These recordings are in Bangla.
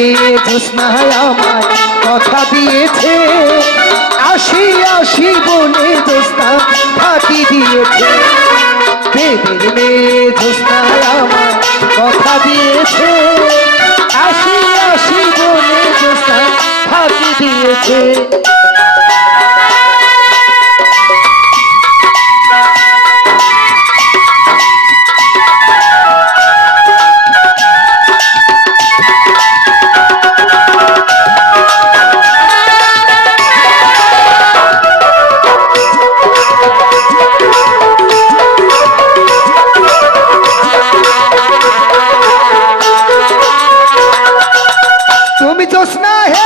মেয়ে জ্যোৎস্নায় আমার কথা দিয়েছে, আসি আসি বলে জ্যোৎস্না ফাঁকি দিয়েছে। দেবের মেয়ে জ্যোৎস্নায় আমার কথা দিয়েছে, আসি আসি বলে জ্যোৎস্না ফাঁকি দিয়েছে। তুমি জ্যোৎস্না হে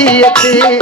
দিয়েছে। তুমি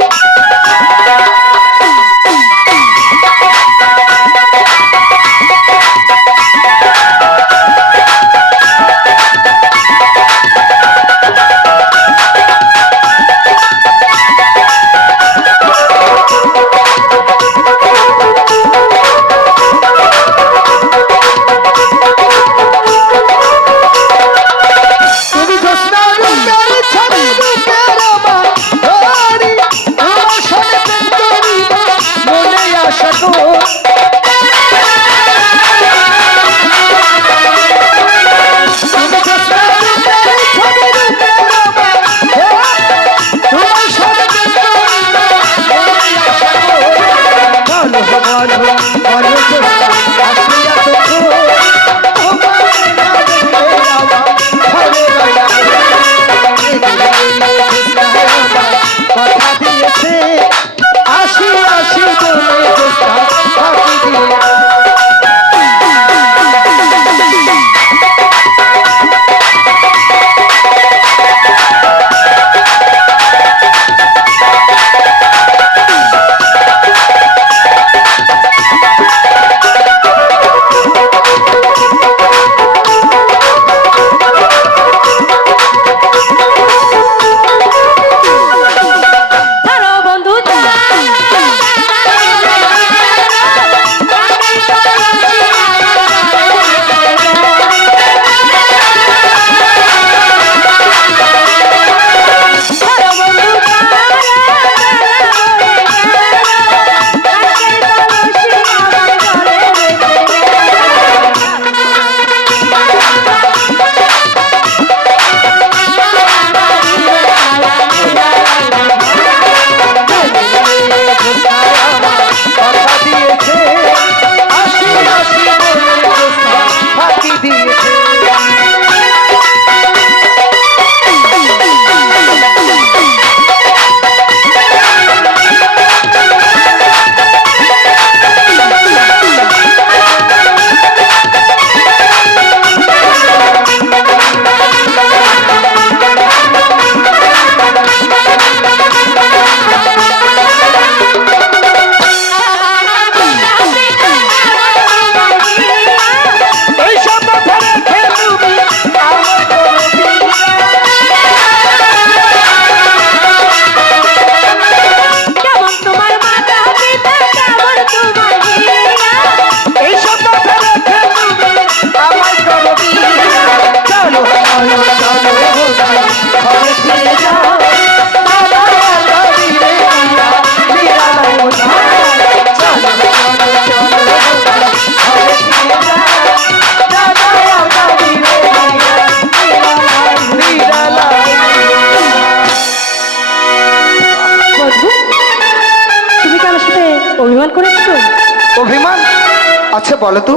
আচ্ছা বলো তো,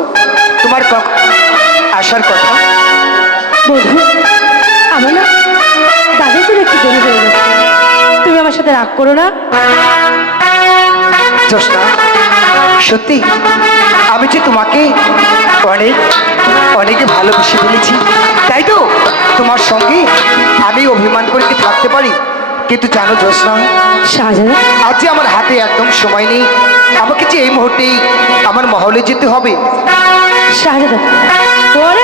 তোমার আসার কথা? বধূ, আমার না কাজের জন্য একটু দেরি হয়ে গেছে, তুমি আমার সাথে রাগ করো না। জোসনা, সত্যি আমি যে তোমাকে অনেক অনেক ভালোবেসে ফেলেছি, তাই তো তোমার সঙ্গে আমি অভিমান করে কি থাকতে পারি? কিন্তু জানো জোসনা, শাহজাদা, আজ যে আমার হাতে একদম সময় নেই, আমাকে যে এই মুহূর্তেই আমার মহলে যেতে হবে। শাহজাদা, পরে